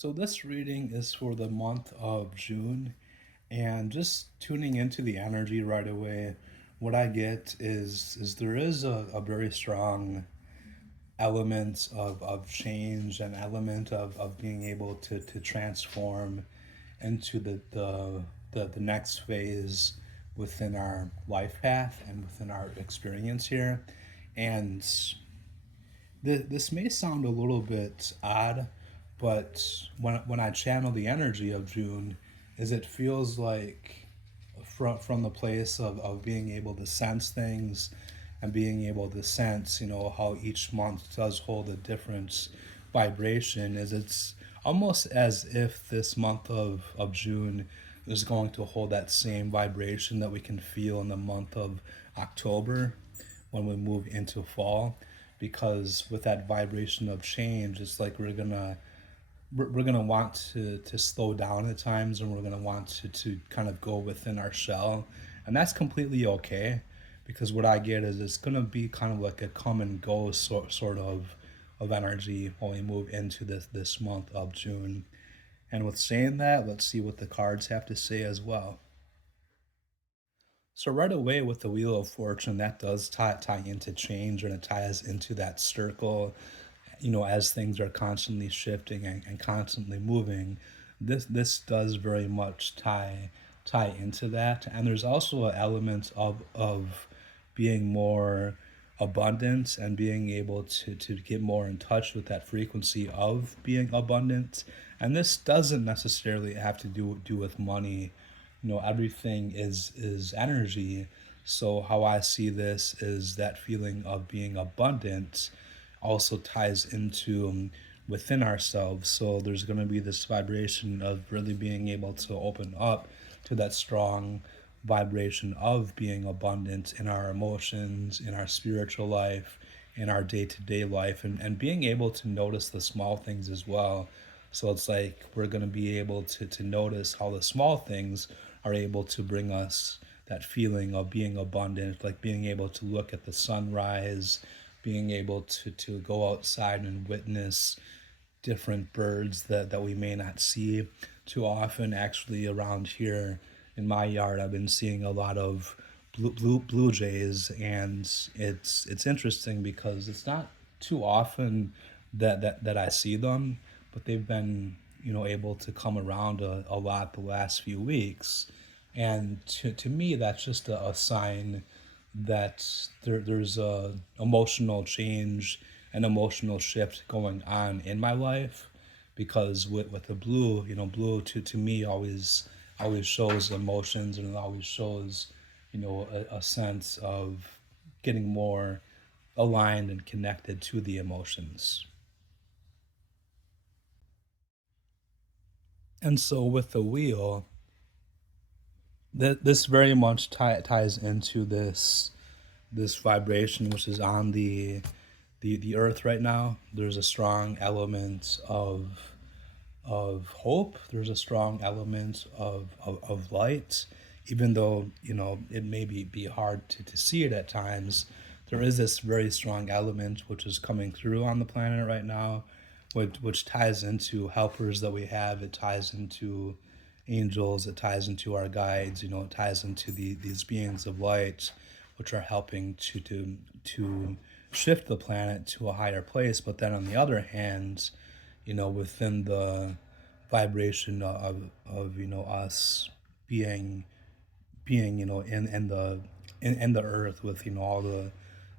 So this reading is for the month of June, and just tuning into the energy right away, what I get is there is a very strong element of change, an element of being able to transform into the next phase within our life path and within our experience here. And this may sound a little bit odd, but when I channel the energy of June, is it feels like from the place of being able to sense things and being able to sense, how each month does hold a different vibration, is it's almost as if this month of June is going to hold that same vibration that we can feel in the month of October when we move into fall, because with that vibration of change, it's like we're gonna want to slow down at times, and we're gonna want to kind of go within our shell, and that's completely okay, because what I get is it's gonna be kind of like a come and go sort of energy when we move into this month of June. And with saying that, let's see what the cards have to say as well. So right away with the Wheel of Fortune, that does tie into change, and it ties into that circle. As things are constantly shifting and constantly moving, this does very much tie into that. And there's also an element of being more abundant and being able to get more in touch with that frequency of being abundant. And this doesn't necessarily have to do with money. Everything is energy. So how I see this is that feeling of being abundant also ties into within ourselves. So there's going to be this vibration of really being able to open up to that strong vibration of being abundant in our emotions, in our spiritual life, in our day-to-day life, and being able to notice the small things as well. So it's like we're going to be able to notice how the small things are able to bring us that feeling of being abundant, like being able to look at the sunrise, being able to go outside and witness different birds that we may not see too often. Actually, around here in my yard, I've been seeing a lot of blue jays, and it's interesting because it's not too often that I see them, but they've been able to come around a lot the last few weeks, and to me that's just a sign that there's a emotional change, an emotional shift going on in my life, because with the blue, blue to me always shows emotions, and it always shows a sense of getting more aligned and connected to the emotions. And so with the wheel, this very much ties into this vibration which is on the earth right now. There's a strong element of hope. There's a strong element of light, even though it may be hard to see it at times. There is this very strong element which is coming through on the planet right now, which ties into helpers that we have. It ties into angels, it ties into our guides, it ties into these beings of light, which are helping to shift the planet to a higher place. But then on the other hand, within the vibration of us being in the earth, with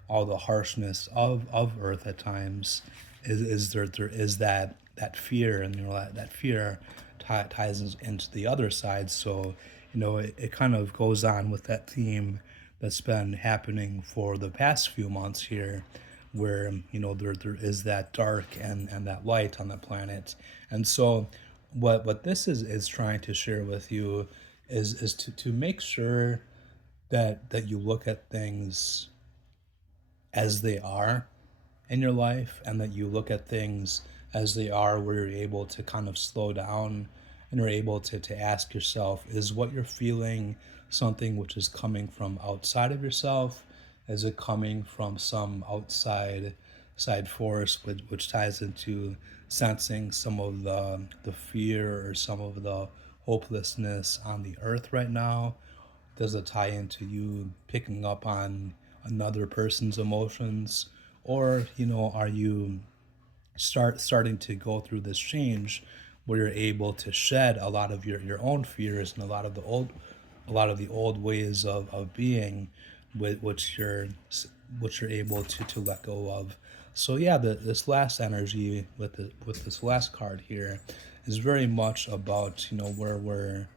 all the harshness of earth at times, is there is that fear, and that fear ties into the other side. So it kind of goes on with that theme that's been happening for the past few months here, where there is that dark and that light on the planet. And so what this is trying to share with you is to make sure that you look at things as they are in your life, and that you look at things as they are, where you're able to kind of slow down, and you're able to ask yourself, is what you're feeling something which is coming from outside of yourself? Is it coming from some outside side force, which ties into sensing some of the fear or some of the hopelessness on the earth right now? Does it tie into you picking up on another person's emotions? Or, are you starting to go through this change where you're able to shed a lot of your own fears and a lot of the old ways of being, which you're able to let go of. So yeah, this last energy with this last card here is very much about where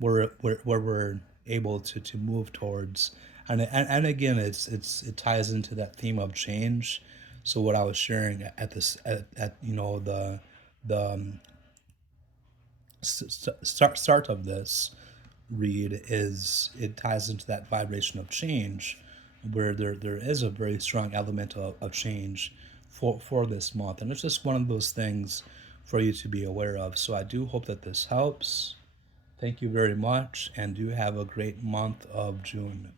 we're able to move towards, and again it ties into that theme of change. So what I was sharing at the start of this read is it ties into that vibration of change, where there is a very strong element of change for this month, and it's just one of those things for you to be aware of. So I do hope that this helps. Thank you very much, and do have a great month of June.